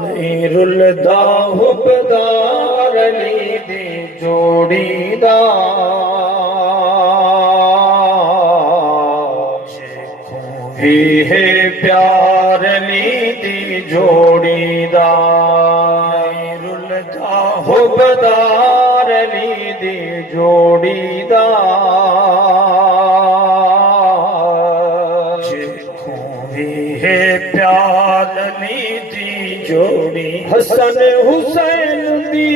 नीरुल्दा हुबदार अली दी जोड़ीदार भी है प्यार अली दी जोड़ीदार नीरुल्दा हुबदार अली दी जोड़ीदार भी है प्यार अली दी जोड़ी हसन हुसैन दी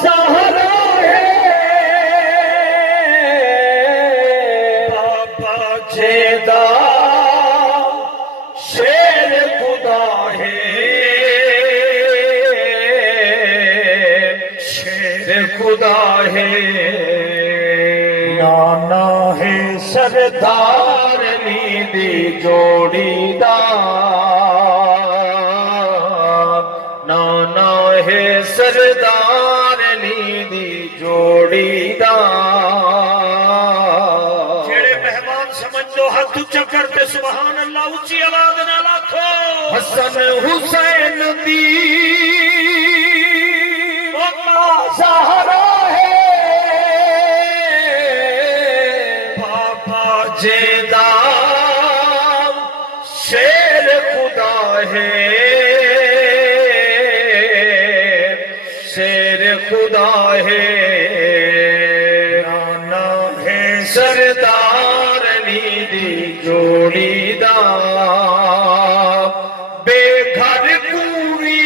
ज़हरा है बाबा जेदा शेर खुदा है शेर खुदा है नाना है सरदार अली दी जोड़ीदार नाना है सरदार अली दी जोड़ीदार जेड़े मेहमान समझो हाथ ऊंचा करते सुभान अल्लाह ऊंची आवाज नाल आखो हसन हुसैन दी ज़हरा है बाबा जेदा शेर खुदा है शेर खुदा है नाना है सरदार अली दी जोड़ीदार बेघर कूवी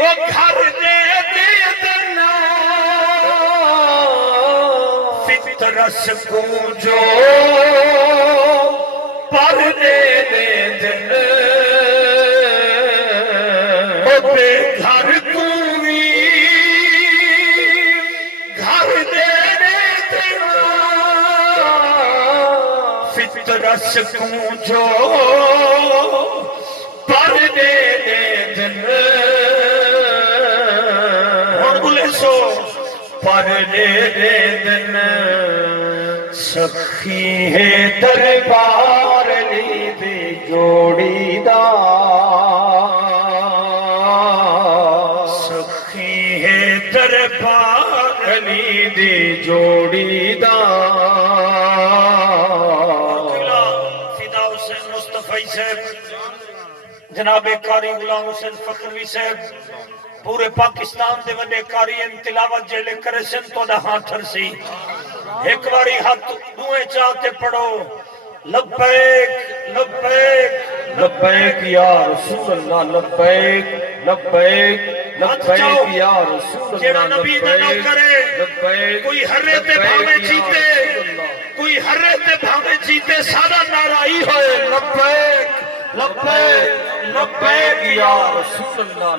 ओ घर दे देना फितरस कूंजो पर दे दिन बेघर कूवी घर दे देना फितरस कूंजो पर दे दिन बोले सो पर दे दिन सखी है दरबार अली दी जोड़ीदार सखी है दरबार अली दी जोड़ीदार फिदा हुसैन मुस्तफा साहब जनाब कारी गुलाम हुसैन फकरवी साहब पूरे पाकिस्तान दे वड्डे कारी तिलावत जेले करे सन तो हाथर सी एक बारी हाथ दुए चाहते पढ़ो लब्बैक लब्बैक लब्बैक या रसूल अल्लाह लब्बैक लब्बैक लब्बैक या रसूल अल्लाह जेड़ा नबी दा नौकर है लब्बैक कोई हरे ते भावे जीते कोई हरे ते भावे जीते सारा नारा ही होए लब्बैक लब्बैक लब्बैक या रसूल अल्लाह